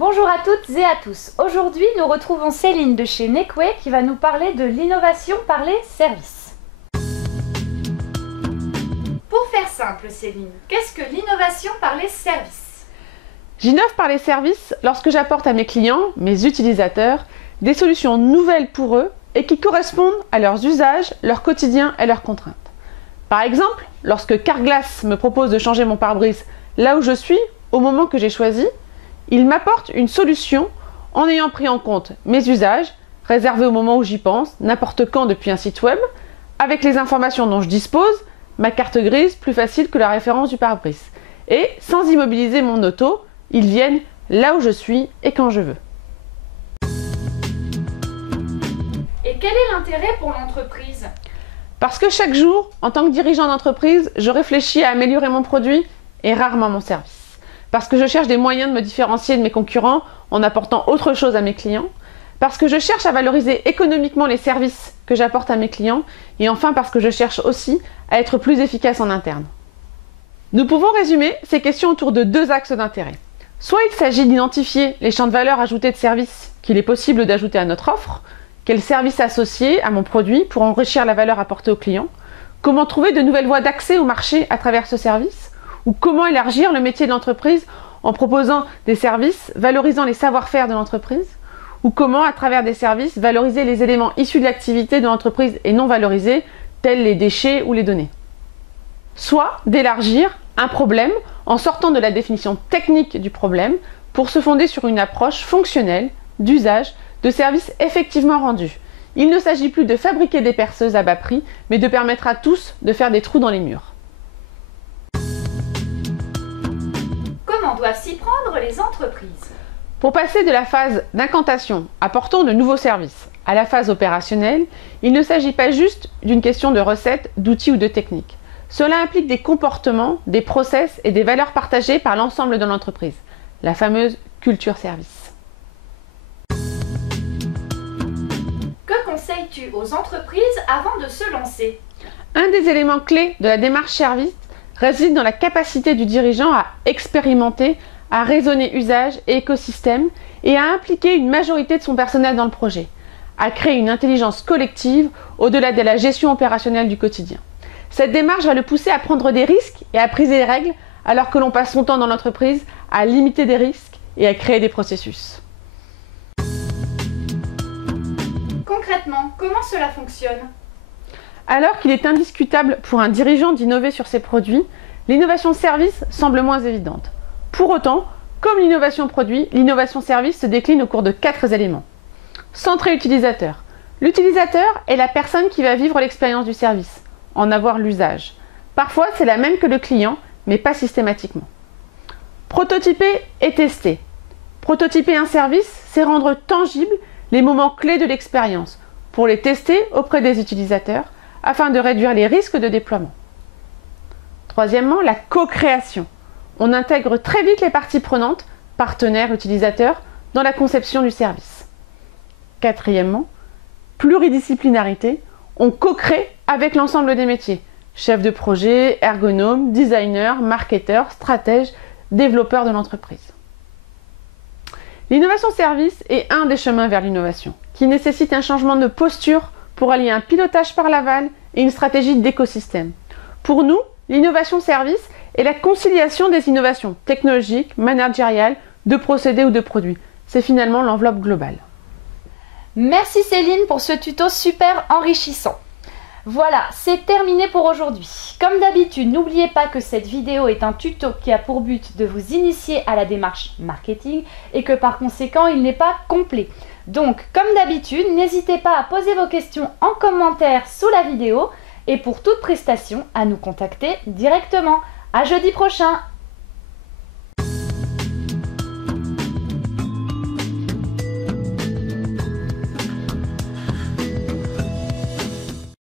Bonjour à toutes et à tous. Aujourd'hui, nous retrouvons Céline de chez Necway qui va nous parler de l'innovation par les services. Pour faire simple, Céline, qu'est-ce que l'innovation par les services? J'innove par les services lorsque j'apporte à mes clients, mes utilisateurs, des solutions nouvelles pour eux et qui correspondent à leurs usages, leur quotidien et leurs contraintes. Par exemple, lorsque Carglass me propose de changer mon pare-brise là où je suis, au moment que j'ai choisi, il m'apporte une solution en ayant pris en compte mes usages, réservés au moment où j'y pense, n'importe quand depuis un site web, avec les informations dont je dispose, ma carte grise plus facile que la référence du pare-brise. Et sans immobiliser mon auto, ils viennent là où je suis et quand je veux. Et quel est l'intérêt pour l'entreprise? Parce que chaque jour, en tant que dirigeant d'entreprise, je réfléchis à améliorer mon produit et rarement mon service. Parce que je cherche des moyens de me différencier de mes concurrents en apportant autre chose à mes clients. Parce que je cherche à valoriser économiquement les services que j'apporte à mes clients. Et enfin parce que je cherche aussi à être plus efficace en interne. Nous pouvons résumer ces questions autour de deux axes d'intérêt. Soit il s'agit d'identifier les champs de valeur ajoutés de services qu'il est possible d'ajouter à notre offre, quels services associés à mon produit pour enrichir la valeur apportée au client, comment trouver de nouvelles voies d'accès au marché à travers ce service, ou comment élargir le métier de l'entreprise en proposant des services valorisant les savoir-faire de l'entreprise, ou comment, à travers des services, valoriser les éléments issus de l'activité de l'entreprise et non valorisés, tels les déchets ou les données. Soit d'élargir un problème en sortant de la définition technique du problème pour se fonder sur une approche fonctionnelle, d'usage, de services effectivement rendus. Il ne s'agit plus de fabriquer des perceuses à bas prix, mais de permettre à tous de faire des trous dans les murs. Comment doivent s'y prendre les entreprises? Pour passer de la phase d'incantation, apportant de nouveaux services, à la phase opérationnelle, il ne s'agit pas juste d'une question de recettes, d'outils ou de techniques. Cela implique des comportements, des process et des valeurs partagées par l'ensemble de l'entreprise, la fameuse culture service. Que conseilles-tu aux entreprises avant de se lancer? Un des éléments clés de la démarche service réside dans la capacité du dirigeant à expérimenter, à raisonner usage et écosystème et à impliquer une majorité de son personnel dans le projet, à créer une intelligence collective au-delà de la gestion opérationnelle du quotidien. Cette démarche va le pousser à prendre des risques et à briser les règles alors que l'on passe son temps dans l'entreprise à limiter des risques et à créer des processus. Concrètement, comment cela fonctionne? Alors qu'il est indiscutable pour un dirigeant d'innover sur ses produits, l'innovation service semble moins évidente. Pour autant, comme l'innovation produit, l'innovation service se décline au cours de 4 éléments. Centré utilisateur. L'utilisateur est la personne qui va vivre l'expérience du service, en avoir l'usage. Parfois, c'est la même que le client, mais pas systématiquement. Prototyper et tester. Prototyper un service, c'est rendre tangible les moments clés de l'expérience, pour les tester auprès des utilisateurs, afin de réduire les risques de déploiement. Troisièmement, la co-création. On intègre très vite les parties prenantes, partenaires, utilisateurs, dans la conception du service. Quatrièmement, pluridisciplinarité. On co-crée avec l'ensemble des métiers. Chef de projet, ergonome, designer, marketeur, stratège, développeur de l'entreprise. L'innovation service est un des chemins vers l'innovation, qui nécessite un changement de posture pour allier un pilotage par l'aval et une stratégie d'écosystème. Pour nous, l'innovation service est la conciliation des innovations technologiques, managériales, de procédés ou de produits. C'est finalement l'enveloppe globale. Merci Céline pour ce tuto super enrichissant. Voilà, c'est terminé pour aujourd'hui. Comme d'habitude, n'oubliez pas que cette vidéo est un tuto qui a pour but de vous initier à la démarche marketing et que par conséquent, il n'est pas complet. Donc, comme d'habitude, n'hésitez pas à poser vos questions en commentaire sous la vidéo et pour toute prestation, à nous contacter directement. À jeudi prochain!